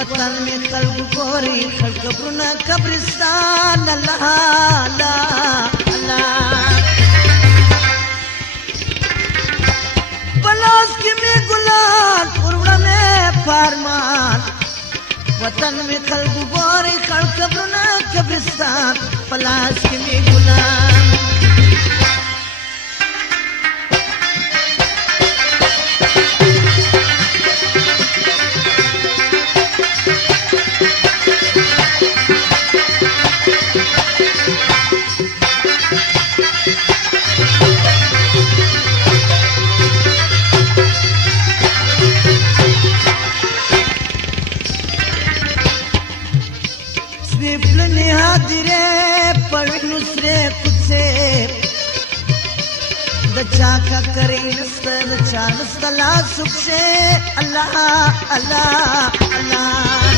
وطن میں خلق گوری خلق برنا قبرستان اللہ اللہ اللہ پلاس کی میں گلان پروڑا میں پارمان وطن میں خلق گوری خلق برنا قبرستان پلاس کی میں گلان چاکا کرے نستر چانست لا سکشے اللہ اللہ اللہ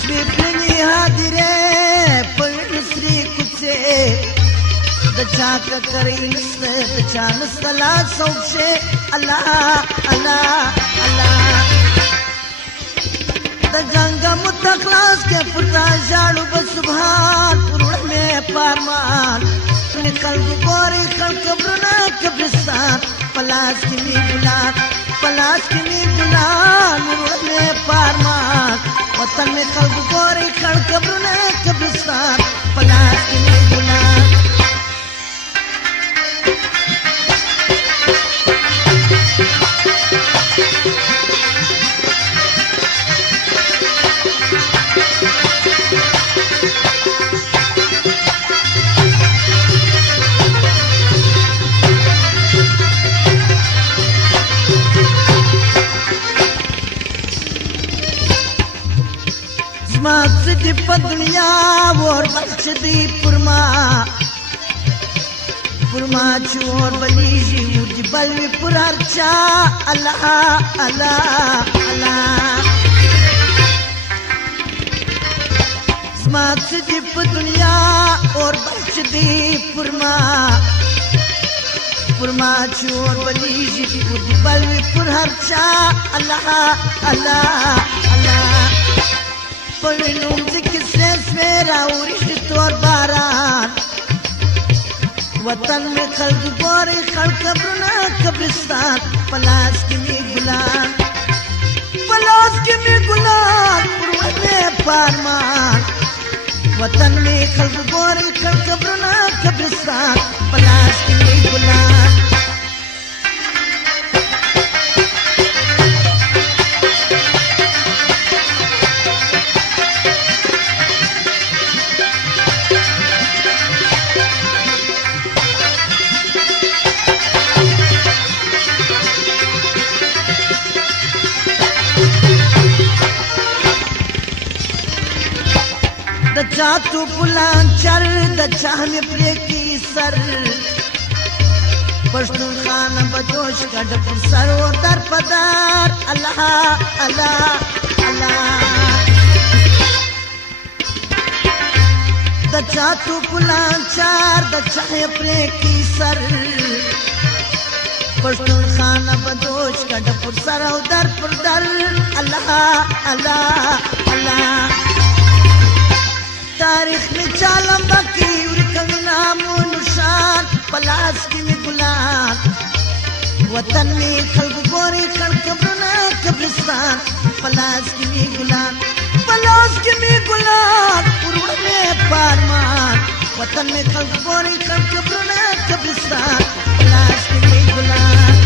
سویپنی حاضرے پنسری کچھے چاکا کرے نستر چانست لا سکشے اللہ اللہ اللہ گنگا متخلاص کے پتا جاڑو بسبحان پروڑ میں پارمان خلق گوری خلق برنا قبرستان پلاس کی می گلان پلاس کی می گلان روح میں پارمان وطن میں خلق گوری خلق برنا قبرستان پلاس کی می گلان دی پدنیا اور بخش دی پرما پرما چور بلیجی مجھ بلوی پرارچا اللہ اللہ اللہ اسمات دی پدنیا اور بخش دی پرما پرما چور بلیجی مجھ بلوی پرارچا اللہ اللہ اللہ پوینوم ذکر سے سویرا ورشت اور باران وطن میں خلق گوری خلق برنا قبرستان پلاس کی می گلان پلاس کی می گلان پروڑ میں پارمان وطن میں خلق گوری خلق برنا قبرستان پلاس کی می گلان تو پلان چل دا چاہ میں پریکی سر پشتون خانہ بجوش کا ڈپر سر و در پدار اللہ اللہ اللہ دا چاہ تو پلان چار دا چاہ پریکی سر پشتون خانہ بجوش کا ڈپر سر و در پدار اللہ اللہ اللہ تاریخ میں چالم باقی ورکم نام و نشان پلاس کی میں گلان وطن میں خلق گوری خلق برنا قبرستان پلاس کی میں گلان پلاس کی میں گلان پروڑ میں پارمان وطن میں خلق گوری خلق برنا قبرستان پلاس کی میں گلان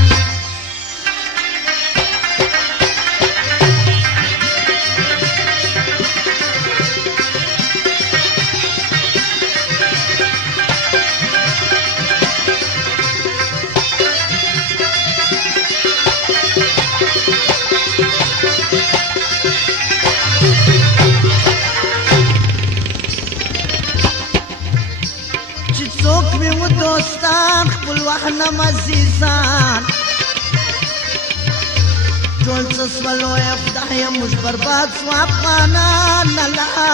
دوستان خپل وحنم عزیزان ټول څه سولو خدای موږ برباد سو افغانان الله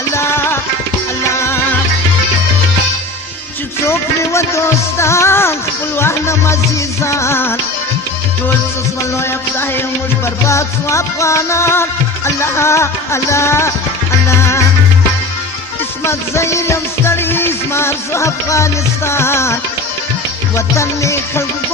الله الله چې څوک مې و دوستان خپل وحنم عزیزان ټول څه سولو خدای موږ برباد سو افغانان الله الله الله اسمت زینم ستړي زما افغانستان وطن می خلق